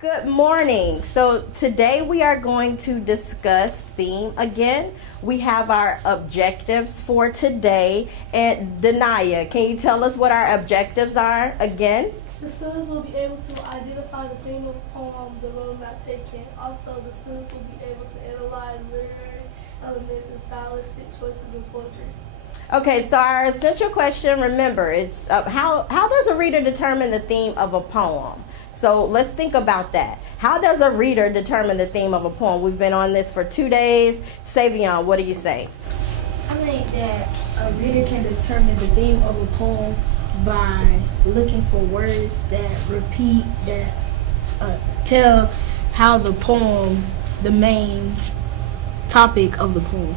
Good morning. So today we are going to discuss theme again. We have our objectives for today. And Denaya, can you tell us what our objectives are again? The students will be able to identify the theme of the poem, the road not taken. Also, the students will be able to analyze literary elements and stylistic choices in poetry. Okay, so our essential question, remember, it's how does a reader determine the theme of a poem? So let's think about that. How does a reader determine the theme of a poem? We've been on this for 2 days. Savion, what do you say? I think that a reader can determine the theme of a poem by looking for words that repeat, that tell how the poem, the main topic of the poem.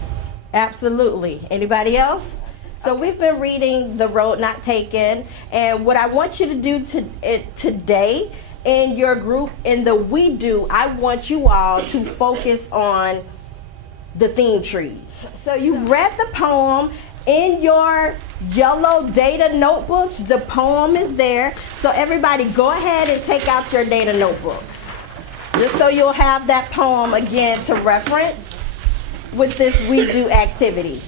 Absolutely. Anybody else? So we've been reading The Road Not Taken, and what I want you to do today in your group, in the we do, I want you all to focus on the theme trees. So you read the poem in your yellow data notebooks. The poem is there. So everybody go ahead and take out your data notebooks, just so you'll have that poem again to reference with this we do activity.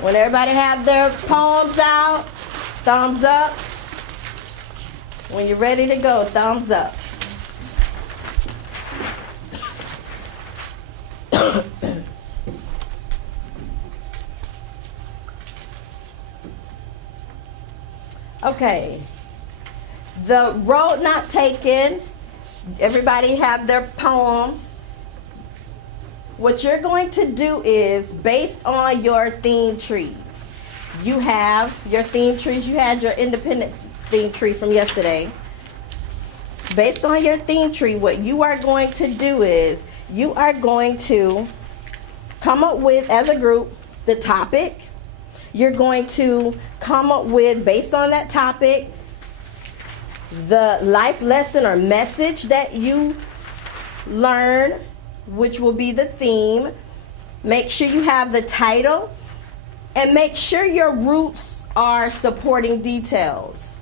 When everybody have their poems out, thumbs up. When you're ready to go, thumbs up. Okay. The Road Not Taken. Everybody have their poems. What you're going to do is, based on your theme trees, you have your theme trees, you had your independent theme tree from yesterday. Based on your theme tree, what you are going to do is, you are going to come up with, as a group, the topic. You're going to come up with, based on that topic, the life lesson or message that you learn, which will be the theme. Make sure you have the title, and make sure your roots are supporting details.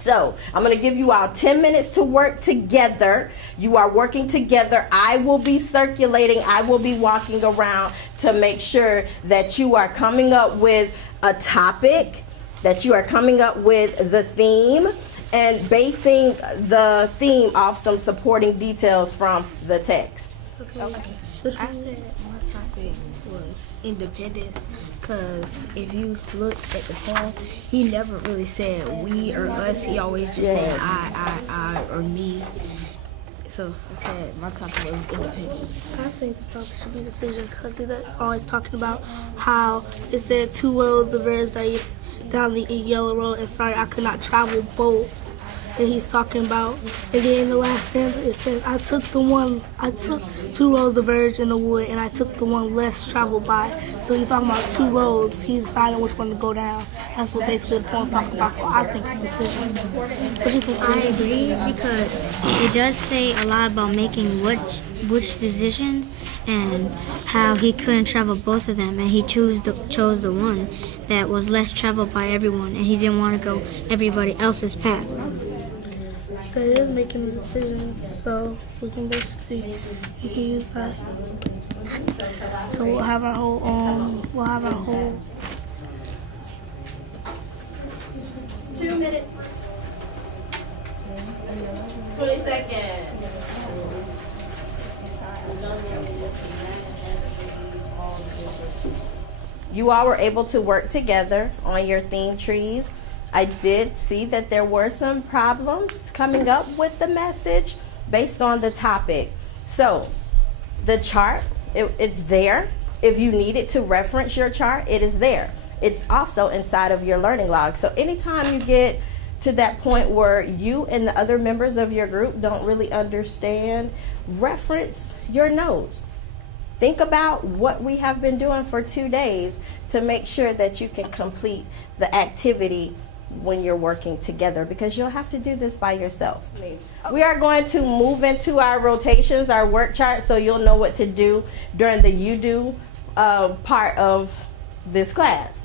So I'm going to give you all 10 minutes to work together. You are working together. I will be circulating. I will be walking around to make sure that you are coming up with a topic, that you are coming up with the theme, and basing the theme off some supporting details from the text. Okay. I said my topic was independence, because if you look at the poem, he never really said we or us. He always just said I, or me. So I said my topic was independence. I think the topic should be decisions, because he's always talking about how it said 2 roads diverged down the yellow road, and sorry I could not travel both. And he's talking about, and then in the last stanza it says, I took 2 roads diverged in the wood, and I took the one less traveled by. So he's talking about 2 roads. He's deciding which one to go down. That's what basically the poem's talking about. So I think it's decisions. What do you think? I agree, because it does say a lot about making which decisions, and how he couldn't travel both of them, and he chose the one that was less traveled by everyone, and he didn't want to go everybody else's path. That is making a decision, so we can basically, you can use that. So we'll have our whole 2 minutes. 20 seconds. You all were able to work together on your theme trees. I did see that there were some problems coming up with the message based on the topic. So the chart, it's there. If you needed to reference your chart, it is there. It's also inside of your learning log. So anytime you get to that point where you and the other members of your group don't really understand, reference your notes. Think about what we have been doing for 2 days to make sure that you can complete the activity when you're working together, because you'll have to do this by yourself. We are going to move into our rotations, our work chart, so you'll know what to do during the you do part of this class.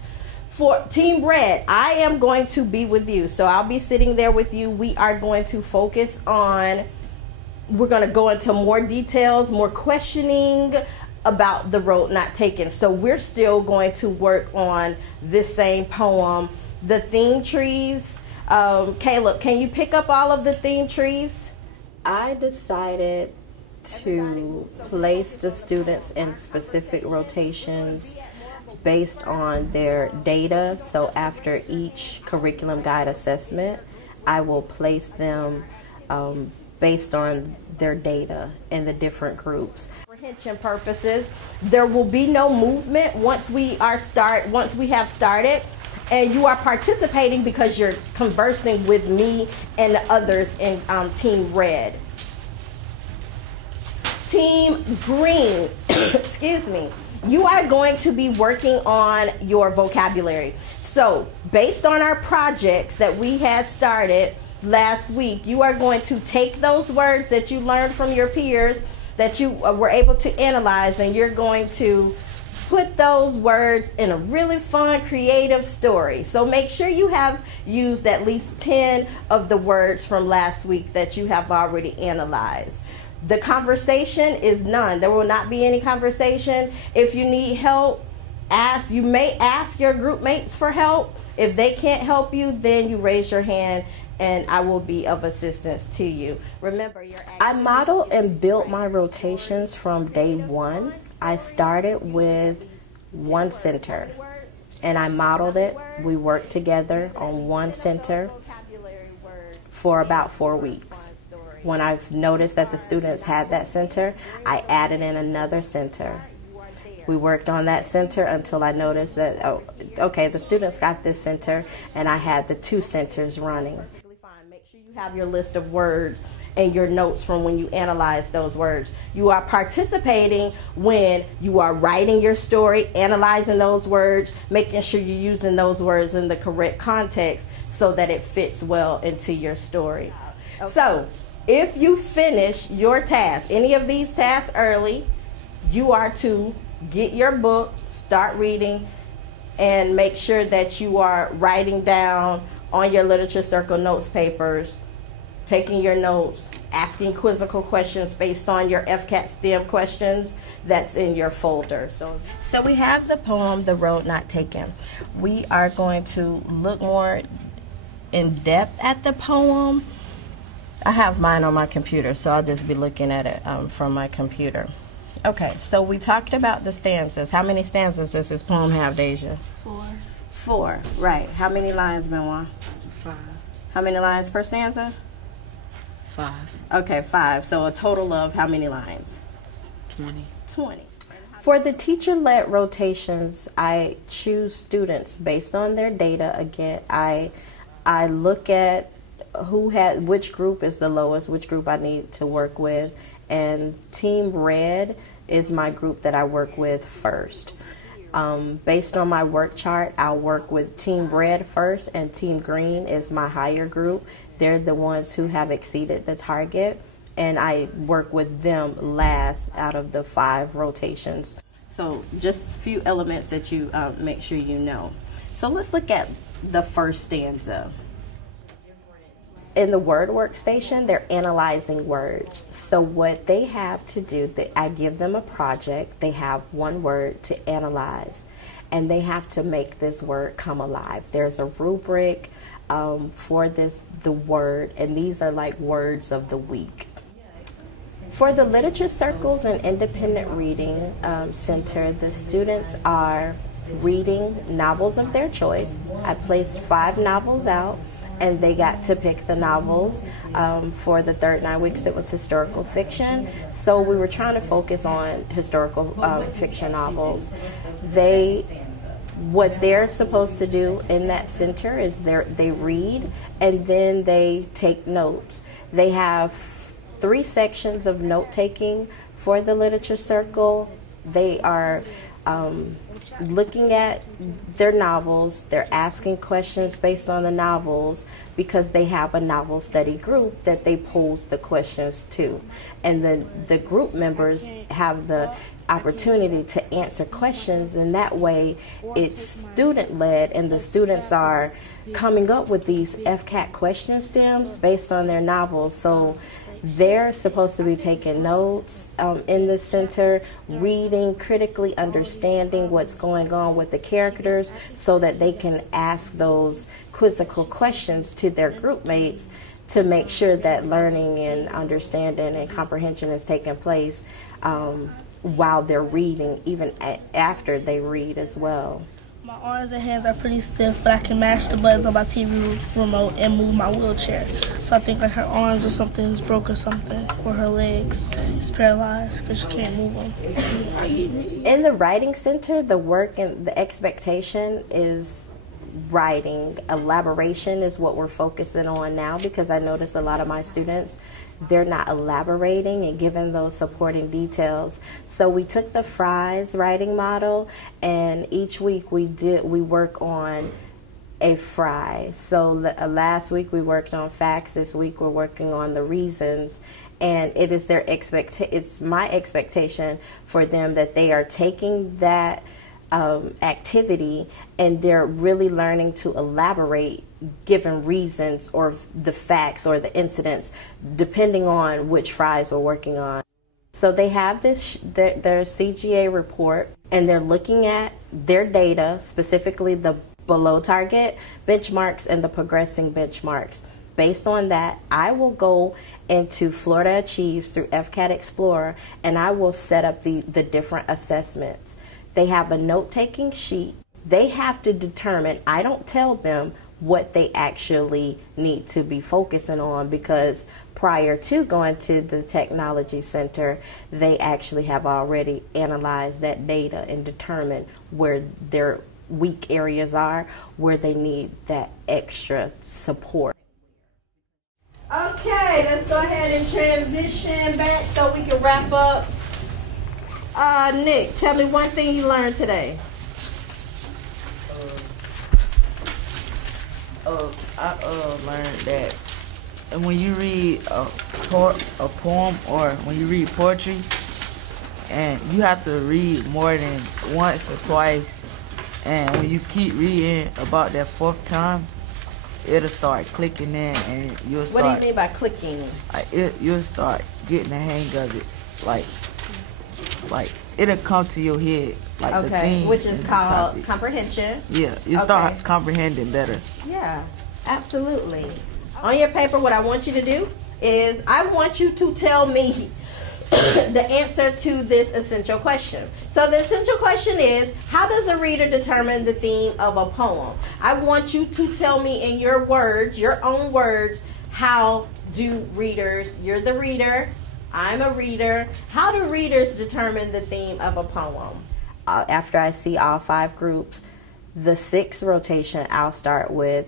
For Team Red, I am going to be with you. So I'll be sitting there with you. We are going to focus on, we're going to go into more details, more questioning about the road not taken. So we're still going to work on this same poem, the theme trees. Caleb, can you pick up all of the theme trees? I decided to place the students in specific rotations based on their data. So after each curriculum guide assessment, I will place them based on their data in the different groups. For comprehension purposes, there will be no movement once we have started, and you are participating because you're conversing with me and the others in Team Red. Team Green, excuse me, you are going to be working on your vocabulary. So based on our projects that we had started last week, you are going to take those words that you learned from your peers that you were able to analyze, and you're going to put those words in a really fun, creative story. So make sure you have used at least 10 of the words from last week that you have already analyzed. The conversation is none. There will not be any conversation. If you need help, you may ask your group mates for help. If they can't help you, then you raise your hand and I will be of assistance to you. Remember, I modeled and built my rotations from day one. I started with one center and I modeled it. We worked together on one center for about 4 weeks. When I've noticed that the students had that center, I added in another center. We worked on that center until I noticed that, oh, okay, the students got this center, and I had the 2 centers running. Make sure you have your list of words and your notes from when you analyze those words. You are participating when you are writing your story, analyzing those words, making sure you're using those words in the correct context so that it fits well into your story. Okay. So, if you finish your task, any of these tasks early, you are to get your book, start reading, and make sure that you are writing down on your literature circle notes papers, taking your notes, asking quizzical questions based on your FCAT STEM questions that's in your folder. So we have the poem, The Road Not Taken. We are going to look more in depth at the poem. I have mine on my computer, so I'll just be looking at it from my computer. Okay, so we talked about the stanzas. How many stanzas does this poem have, Deja? 4. 4, right. How many lines, Benoit? 5. How many lines per stanza? 5. Okay, 5. So a total of how many lines? 20. 20. For the teacher-led rotations, I choose students based on their data. Again, I look at which group is the lowest, which group I need to work with, and Team Red is my group that I work with first. Based on my work chart, I'll work with Team Red first, and Team Green is my higher group. They're the ones who have exceeded the target, and I work with them last out of the 5 rotations. So just a few elements that you make sure you know. So let's look at the first stanza. In the word workstation, they're analyzing words. So what they have to do, I give them a project. They have one word to analyze, and they have to make this word come alive. There's a rubric for the word, and these are like words of the week. For the literature circles and independent reading center, the students are reading novels of their choice. I placed 5 novels out, and they got to pick the novels. For the third 9 weeks, it was historical fiction. So we were trying to focus on historical fiction novels. What they're supposed to do in that center is they read and then they take notes. They have 3 sections of note-taking for the literature circle. They are looking at their novels. They're asking questions based on the novels because they have a novel study group that they pose the questions to. And the group members have the opportunity to answer questions, and that way it's student-led, and the students are coming up with these FCAT question stems based on their novels. So they're supposed to be taking notes in the center, reading, critically understanding what's going on with the characters so that they can ask those quizzical questions to their group mates to make sure that learning and understanding and comprehension is taking place while they're reading, even after they read as well. My arms and hands are pretty stiff, but I can mash the buttons on my TV remote and move my wheelchair. So I think like her arms or something is broke or something, or her legs is paralyzed because she can't move them. In the writing center, the work and the expectation is writing. Elaboration is what we're focusing on now, because I notice a lot of my students, they're not elaborating and giving those supporting details. So we took the Fry's writing model, and each week we work on a Fry. So last week we worked on facts. This week we're working on the reasons, and it is it's my expectation for them that they are taking that activity and they're really learning to elaborate given reasons or the facts or the incidents, depending on which Fries we're working on. So they have this their CGA report, and they're looking at their data, specifically the below target benchmarks and the progressing benchmarks. Based on that, I will go into Florida Achieves through FCAT Explorer, and I will set up the different assessments. They have a note-taking sheet. They have to determine, I don't tell them what they actually need to be focusing on, because prior to going to the technology center, they actually have already analyzed that data and determined where their weak areas are, where they need that extra support. Okay, let's go ahead and transition back so we can wrap up. Nick, tell me one thing you learned today. I learned that when you read a poem or when you read poetry, and you have to read more than once or twice, and when you keep reading about that fourth time, it'll start clicking in, and you'll start. What do you mean by clicking? You'll start getting the hang of it, like it'll come to your head, like the thing, which is called comprehension. Yeah, you start comprehending better. Yeah, absolutely. On your paper, what I want you to do is I want you to tell me the answer to this essential question. So the essential question is, how does a reader determine the theme of a poem? I want you to tell me in your words, your own words, how do readers, you're the reader, I'm a reader, how do readers determine the theme of a poem? After I see all 5 groups, the 6th rotation, I'll start with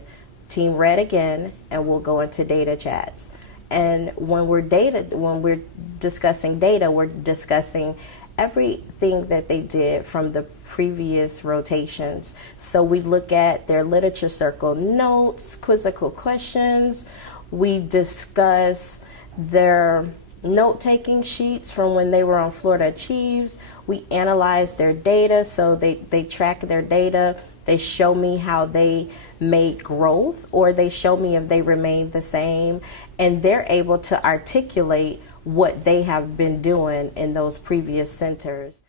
Team Red again, and we'll go into data chats. And when we're discussing data, we're discussing everything that they did from the previous rotations. So we look at their literature circle notes, quizzical questions. We discuss their note-taking sheets from when they were on Florida Achieves. We analyze their data, so they track their data. They show me how they made growth, or they show me if they remained the same, and they're able to articulate what they have been doing in those previous centers.